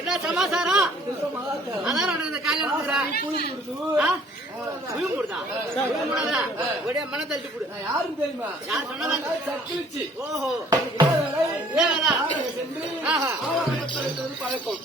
என்ன சமாசாரம்? அதான் மன தள்ளி போடு. யாரும் தெரியுமா? யார் சொன்னா? சக்கிலிச்சு. ஓஹோ, பழக்கம்.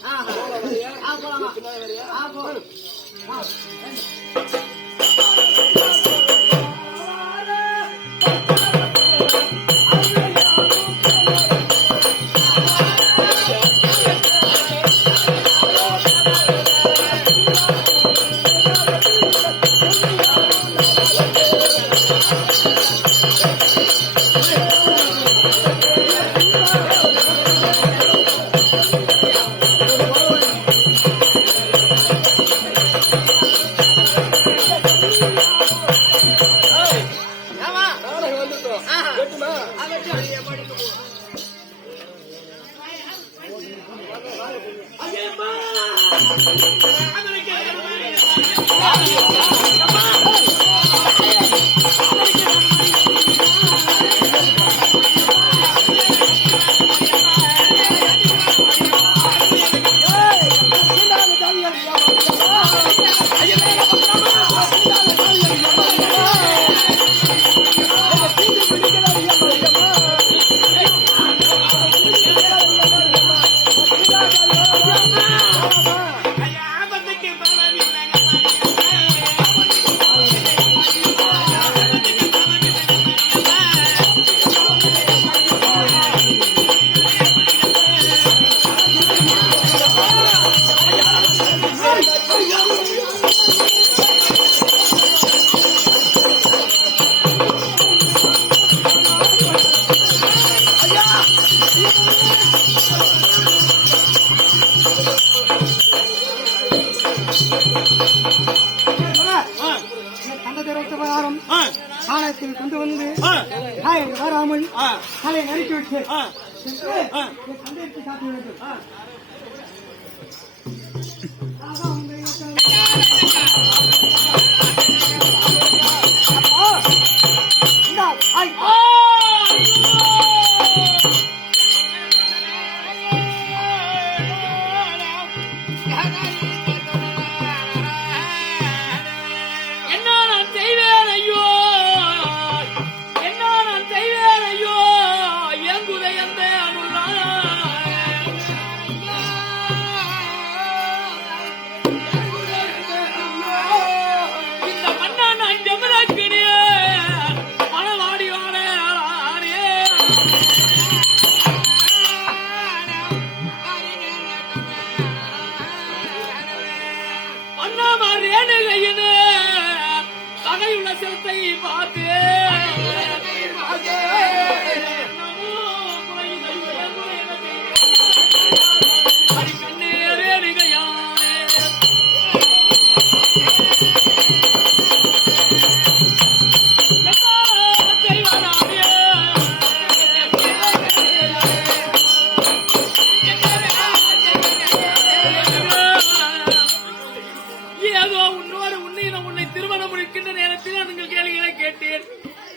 கொண்டு வந்து வராமல் தலை நறுக்கி விட்டு காட்ட வேண்டும்.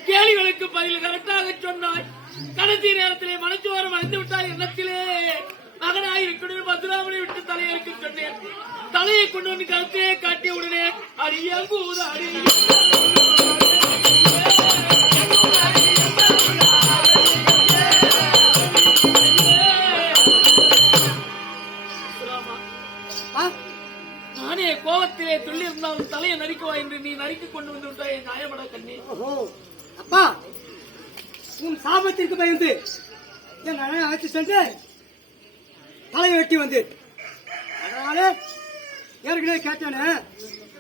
கேள்விகளுக்கு பதில் கரெக்டாக சொன்னாய். கடைசி நேரத்திலே மனச்சோரம் அடைந்து விட்டால் எண்ணத்திலே மகனாயிருக்கணும் மதுராமனை விட்டு தலையெடுக்க சொன்னேன். தலையை கொண்டு வந்து கருத்தையே காட்டிய உடனே அடியங்கூத நானே கோபத்திலே துள்ளி இருந்தாலும் தலையை நரிக்குவா என்று நீ நரிக்கு கொண்டு வந்து விட்டாய். நியாயமட கண்ணே. அப்பா, உன் சாபத்திற்கு பயந்து என் அண்ணன் அழைத்து சென்று தலையை வெட்டி வந்து அதனால ஏற்கனவே கேட்டேன்னு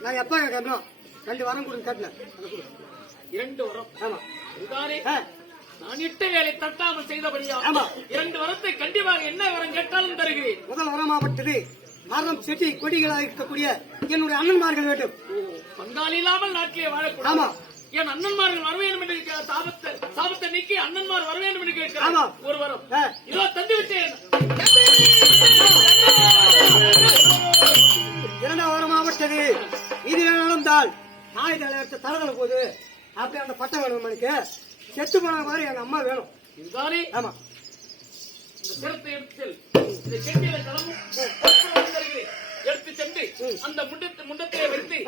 நான் எப்ப கேட்கணும் 2 வாரம் கொடுங்க கேட்டேன். 2 வாரம்? ஆமா. நான் இட்ட வேலை தட்டாமல் செய்தபடியா 2 வரத்தை கண்டிப்பாக என்ன வரம் கேட்டாலும் தருகிறேன். முதல் வரமாப்பட்டது மரம் செட்டி கொடிகளாக இருக்கக்கூடிய என்னுடைய அண்ணன்மார்கள் வேண்டும். பங்காளி இல்லாமல் நாட்டிலே வாழக்கூடாது. ஆமா. என் அண்ணன்மார்கள் வர வேண்டும் என்று சாபத்தை நீக்கி அண்ணன்மார் வர வேண்டும் என்று கேட்கிறார். ஒரு வரம் இதோ தந்து விட்டேன். 2வது வரமாப்பட்டது இது நடந்தால் நாய் தலைவர்த்த தரதல் போது அப்படி அந்த பட்டம் வேணும் எனக்கு. செத்து போன மாதிரி எங்க அம்மா வேணும். இதுதானே ஆமா. இந்த சிரத்தை எடுத்து இந்த செட்டியில கிளம்பும் எடுத்து சென்று அந்த முண்டத்தை வைத்து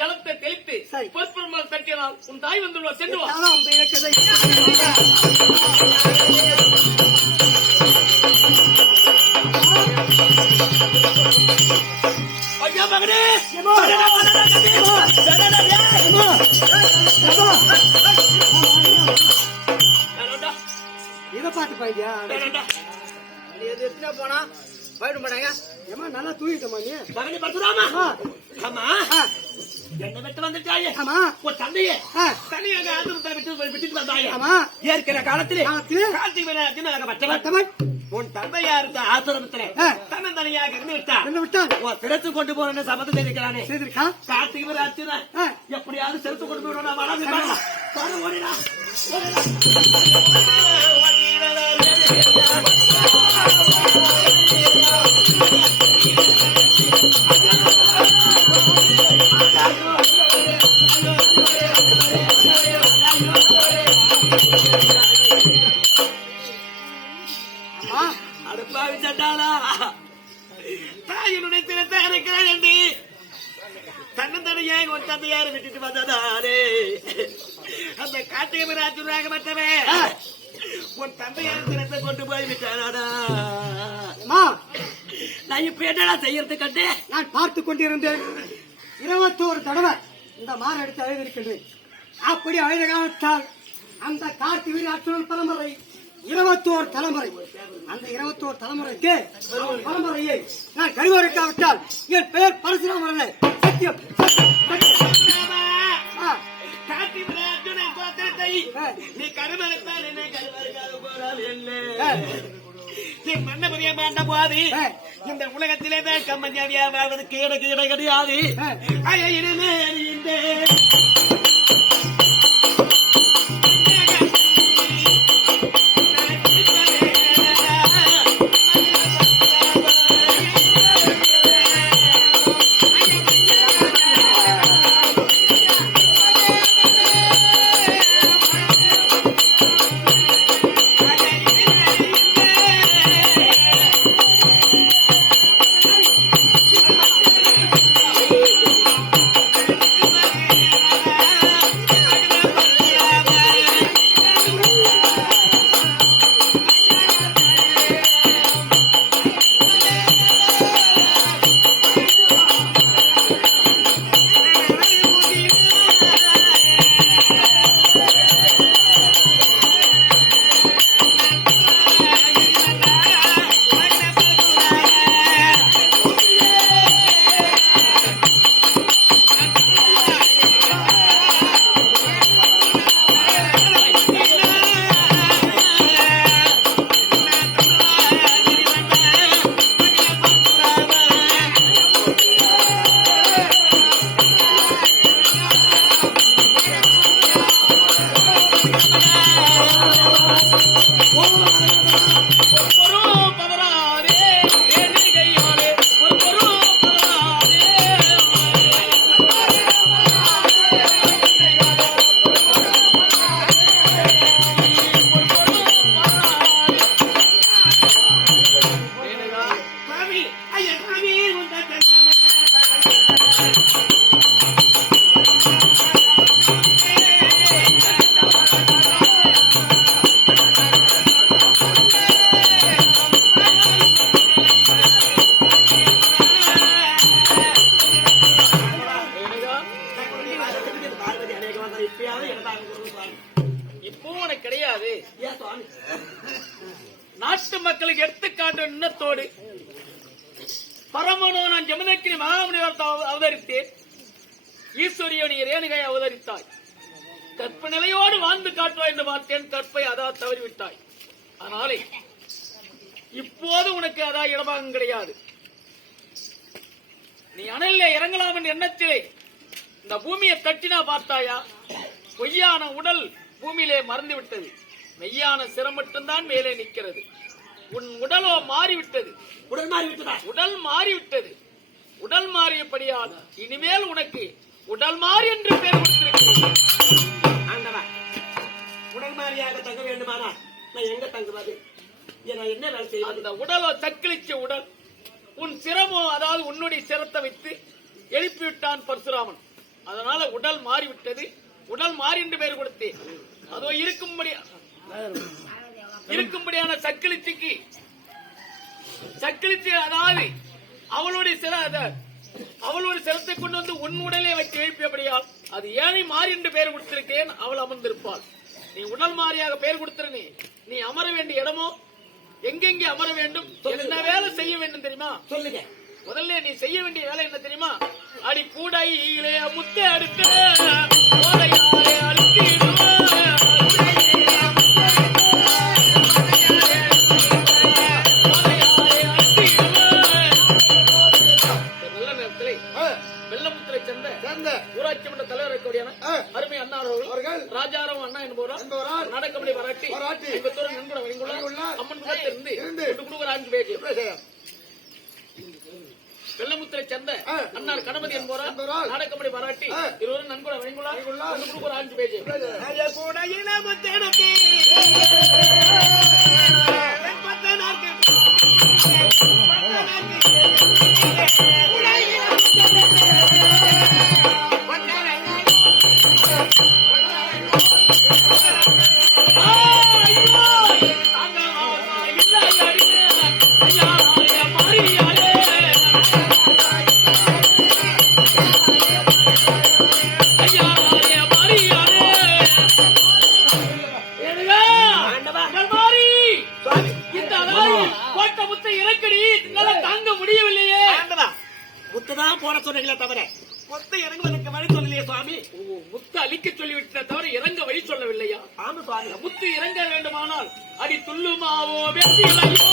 ஜலத்தை தெளித்து பொற்பெருமாள் தட்டினால் உன் தாய் வந்துள்ள சென்று வா. ஐயா மகனே இதை பார்த்து பாய்யா எத்தனை போனா போயிட மாட்டாங்க. ஏமா நல்லா தூங்கிட்டமா நீ மகனே பரசுராமா. ஆமா என்ன விட்டு வந்துட்டாயே. ஆமா உன் தந்தையே தனியாக ஆசிரமத்தை விட்டுட்டு வந்தாயே. ஆமா ஏற்கிற காலத்திலே கார்த்திகை உன் தந்தையா இருந்த ஆசிரமத்திலே தன்னந்தனியாக இருந்து விட்டான். உன் சிரத்து கொண்டு போறேன்னு சபதம் செய்திருக்கிறானே. கார்த்திகை அர்ச்சனை எப்படியாவது சிரத்து கொண்டு போயிடும். ஓடிடா அடுப்பாவி சட்டாளா தாயினுடைய தினத்தை இருக்கிறேன் என்று தன்னந்தனையாக ஒரு தந்தையாரை விட்டுட்டு வந்ததாலே அந்த கார்த்திகை ராஜராக மற்றவே உன் தந்தையார் தினத்தை கொண்டு போய் விட்டானாடா. நான் இப்ப என்னடா செய்யறது கண்டு நான் பார்த்து கொண்டிருந்தேன். 21 தடவை இந்த மாறு எடுத்து அழுதிருக்கின்றேன். அப்படி அழுத காலத்தால் அந்த கார்த்திகை அர்ச்சனன் பரம்பரை 21 தலைமுறை. அந்த 21 தலைமுறைக்கு பரம்பரையை நான் கருவறுக்காவிட்டால் என் பெயர் பரசுராமன் அல்ல. சத்தியம் நீ கருமறுத்தால் என்ன கருமறுக்காத போறால் என்ன நீ மன்ன புரிய மாட்ட போது இந்த உலகத்திலே தான் கம்மஞ்சாவியா வாழ்வதற்கு எனக்கு இடம் கிடையாது. இப்போ உனக்கு கிடையாது. நாட்டு மக்களுக்கு எடுத்துக்காட்டு எண்ணத்தோடு பரமனோ நான் ஜமுனக்கிரி மகாமுனிவர் அவதரித்தேன். ஈஸ்வரியோ நீ ரேணுகை அவதரித்தாய். கற்ப நிலையோடு வாழ்ந்து காட்டுவாய் என்று பார்த்தேன். கற்பை அதா தவறிவிட்டாய். அதனாலே இப்போது உனக்கு அதா இடமாகம் கிடையாது. நீ அனல்ல இறங்கலாம் என்ற எண்ணத்திலே இந்த பூமியை தட்டினா பார்த்தாயா? பொய்யான உடல் பூமியிலே மறந்து விட்டது. மெய்யான சிரம் மட்டும்தான் மேலே நிற்கிறது. உன் உடலோ மாறிவிட்டது. உடல் மாறிவிட்டதா? உடல் மாறிவிட்டது. உடல் மாறியபடியால் இனிமேல் உனக்கு உடல் மாறி என்று பெயர் கொடுத்திருக்கிறது. நிம்மதியாக தங்க வேண்டுமானா நான் எங்க தங்குவது? நான் என்ன வேலை செய்வது? அந்த உடலோ சக்கிலிச்ச உடல் உன் சிரமோ, அதாவது உன்னுடைய சிரத்தை வைத்து எழுப்பிவிட்டான் பரசுராமன். அதனால உடல் மாறிவிட்டது. உடல் மாறி என்று பெயர் கொடுத்தேன். அதோ இருக்கும்படியான சக்கிலிச்சிக்கு அதாவது அவளுடைய சிரத்தை கொண்டு வந்து உன் உடலே வைத்து எழுப்பியபடியால் அது ஏனை மாறி என்று பெயர் கொடுத்திருக்கேன். அவள் அமர்ந்திருப்பாள். நீ உடல் மாறியாக பெயர் கொடுத்திரு. நீ அமர வேண்டிய இடமோ எங்கெங்கே அமர வேண்டும், என்ன வேலை செய்ய வேண்டும் தெரியுமா? சொல்லுங்க. முதல்ல நீ செய்ய வேண்டிய வேலை என்ன தெரியுமா? அடி கூடையிலே முத்தை அடுக்க நல்ல நேரத்திலே வெள்ளமுத்திரை சேர்ந்த ஊராட்சி மன்ற தலைவர் இருக்கக்கூடியான அருமை அண்ணா அவர்கள் ராஜாராம் அண்ணா என்பவரால் நாடகப்படி பாராட்டி நண்புடன் அம்மன் இருந்து கொடுக்குற 5 பேர் வெள்ளமுத்திரை சேர்ந்த அண்ணார் கணபதி என்பவரால் நாடகப்படி பாராட்டி இருவரும் நண்புடன் கொடுக்குற 5 பேர் போட சொன்னீங்களே தவிர மொத்த இறங்குவதற்கு வழி சொல்லலையே சுவாமி. முத்து அழிக்க சொல்லிவிட்ட தவிர இறங்க வழி சொல்லவில்லையா? ஆமா சுவாமி. முத்து இறங்க வேண்டுமானால் அடி துள்ளுமாவோ வெற்றிலையோ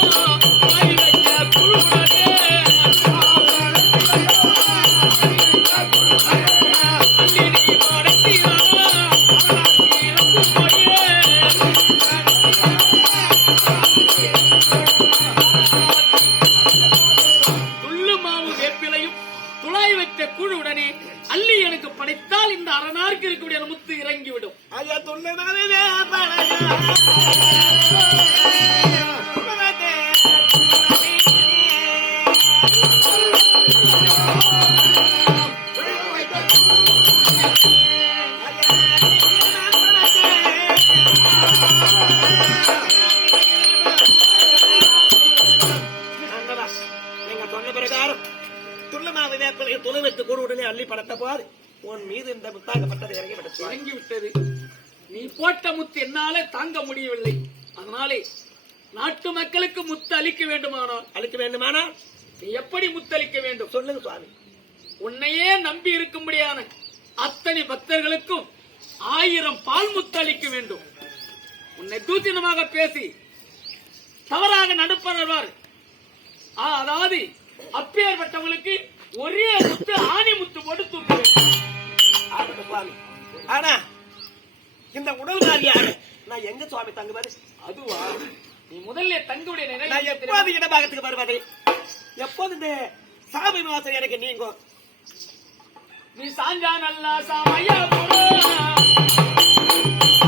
கூழுடனே அள்ளி எனக்கு படைத்தால் இந்த அரணாருக்கு இருக்கக்கூடிய முத்து இறங்கிவிடும். ஐயா நீங்க சொன்ன பிரகாரம் துள்ளமாக வேப்பலை துளைவிட்டு கூடுடனே அள்ளி படத்த போது உன் மீது இந்த முத்தாகப்பட்டது இறங்கி விட்டது. நீ போட்ட முத்து என்னாலே தாங்க முடியவில்லை. அதனாலே நாட்டு மக்களுக்கு முத்து அளிக்க வேண்டுமானால் நீ எப்படி முத்தளிக்க வேண்டும் சொல்லுங்க சுவாமி. உன்னையே நம்பி இருக்கும்படியான அத்தனை பக்தர்களுக்கும் 1000 பால் முத்து அளிக்க வேண்டும். உன்னை தூசினமாக பேசி தவறாக நடப்பவர் அதாவது அப்பேற்பட்டவங்களுக்கு ஒரே முத்து ஆணி முத்து போட்டு தூக்க வேண்டும். ஆனா இந்த உடல் காரியாக நான் எங்க சுவாமி தங்குவது? அதுவா, நீ முதல்ல தங்குடைய நான் எப்போது இடபாகத்துக்கு வருவது? எப்போது இந்த சாமி வாசல் எனக்கு நீங்கும்? நீ சாஞ்சா நல்லா சாமையா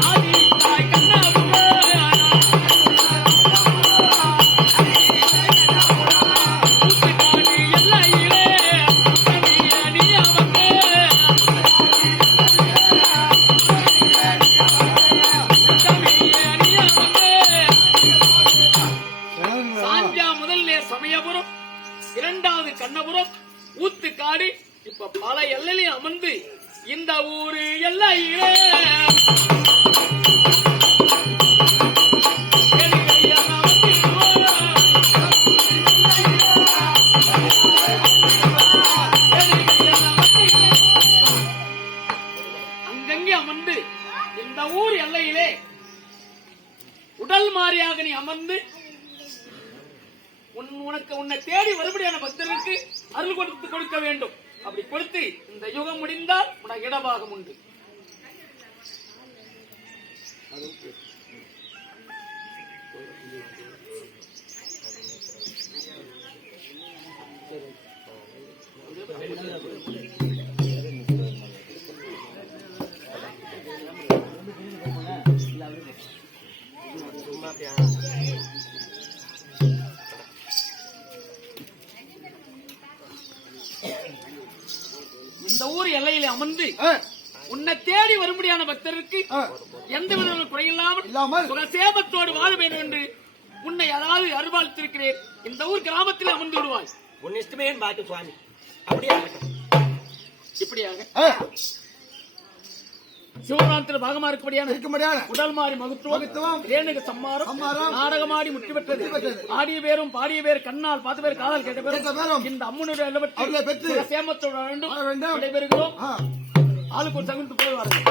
ஆதி தாய் கண்ணா சமயபுரம், 2வது கண்ணபுரம், ஊத்துக்காடு, இப்ப பல எல்லையிலும் அமர்ந்து இந்த ஊரு எல்லையிலே அங்கங்கே அமர்ந்து இந்த ஊர் எல்லையிலே உடல் மாறியாக நீ அமர்ந்து உன்னை தேடி வரும்படியான பக்தர்களுக்கு அருள் கொடுக்க வேண்டும். அப்படி கொடுத்து இந்த யுகம் முடிந்தால் உனக்கு இடபாகம் உண்டு. சும்மா அப்படியா? இந்த ஊர் எல்லையிலே அமர்ந்து உன்னை தேடி வரும்படியான பக்தருக்கு எந்த வித குறையில்லாமல் சுகசேமத்தோடு வாழ வேண்டும் என்று உன்னை அதாவது அருள்வாழ்த்திருக்கிறேன். இந்த ஊர் கிராமத்தில் அமர்ந்து விடுவாய். உன் இஷ்டமே பாட்டு சுவாமி. அப்படியே இருக்கட்டும். இப்படியாக சிவபுராணத்தில் பாகமா இருக்கும்படியான உடல் மாறி மகத்துவம் ரேணுக சம்மாரம் நாடகமாடி முற்றி பெற்றது. ஆடிய பேரும் பாடிய பேர் கண்ணால் பார்த்த பேர் காதல் கேட்ட பேரும் இந்த அம்மனுடைய பெற்று சேமத்தோடு வேண்டும் விடைபெறுகிறோம். ஆளுக்கு ஒரு சகுந்து போய் வாருங்கள்.